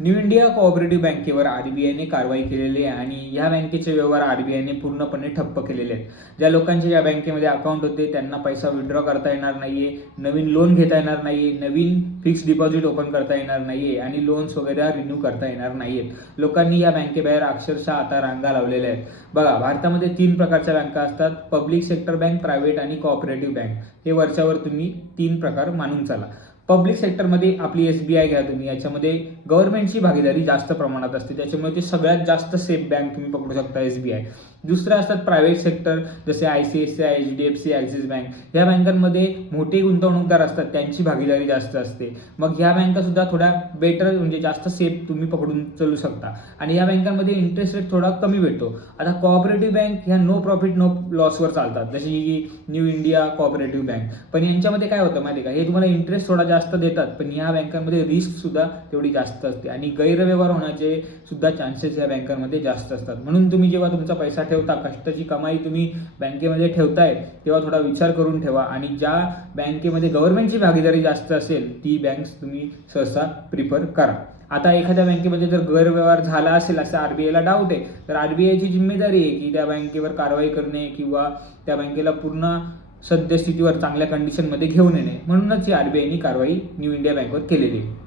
New India cooperative बँकेवर आरबीआयने कारवाई केलेली आहे आणि या बँकेचे व्यवहार आरबीआयने पूर्णपणे ठप्प केलेले आहेत. ज्या लोकांचे या बँकेमध्ये अकाउंट होते त्यांना पैसा विड्रॉ करता येणार नाहीये, नवीन लोन घेता येणार नाहीये, नवीन फिक्स डिपॉझिट ओपन करता येणार नाहीये आणि लोन्स वगैरे रिन्यू करता येणार नाहीयेत. लोकांनी या बँकेबाहेर अक्षरशः आता रांगा लावलेल्या आहेत. बघा, भारतामध्ये 3 प्रकारच्या बँका असतात: पब्लिक सेक्टर बँक, प्रायव्हेट आणि कोऑपरेटिव्ह बँक. हे वरच्यावर तुम्ही 3 प्रकार मानून चाला. पब्लिक सेक्टरमध्ये आपली SBI घ्या तुम्ही, याच्यामध्ये गव्हर्नमेंटची भागीदारी जास्त प्रमाणात असते, त्याच्यामुळे ती सगळ्यात जास्त सेफ बँक तुम्ही पकडू शकता SBI. दुसरं असतात प्रायव्हेट सेक्टर, जसे ICICI, HDFC, ॲक्सिस बँक. ह्या बँकांमध्ये मोठे गुंतवणूकदार असतात, त्यांची भागीदारी जास्त असते. मग ह्या बँका सुद्धा थोड्या बेटर म्हणजे जास्त सेफ तुम्ही पकडून चालू शकता आणि ह्या बँकांमध्ये इंटरेस्ट रेट थोडा कमी भेटतो. आता कोऑपरेटिव्ह बँक ह्या नो प्रॉफिट नो लॉसवर चालतात, जशी की न्यू इंडिया कोऑपरेटिव्ह बँक. पण यांच्यामध्ये काय होतं माहिती आहे का, हे तुम्हाला इंटरेस्ट थोडा जास्त देतात, पण ह्या बँकांमध्ये रिस्क सुद्धा तेवढी जास्त असते आणि गैरव्यवहार होण्याचे सुद्धा चान्सेस या बँकांमध्ये जास्त असतात. म्हणून तुम्ही जेव्हा तुमचा पैसा ठेवता, कष्टाची कमाई तुम्ही बँकेमध्ये ठेवताय, तेव्हा थोडा विचार करून ठेवा आणि ज्या बँकेमध्ये गव्हर्नमेंटची भागीदारी जास्त असेल ती बँक तुम्ही सहसा प्रिफर करा. आता एखाद्या बँकेमध्ये जर गैरव्यवहार झाला असेल असं आरबीआयला डाऊट आहे, तर आरबीआयची जिम्मेदारी आहे की त्या बँकेवर कारवाई करणे किंवा त्या बँकेला पूर्ण सद्यस्थितीवर चांगल्या कंडिशनमध्ये घेऊन येणे. म्हणूनच ही आरबीआयनी कारवाई न्यू इंडिया बँकवर केलेली आहे.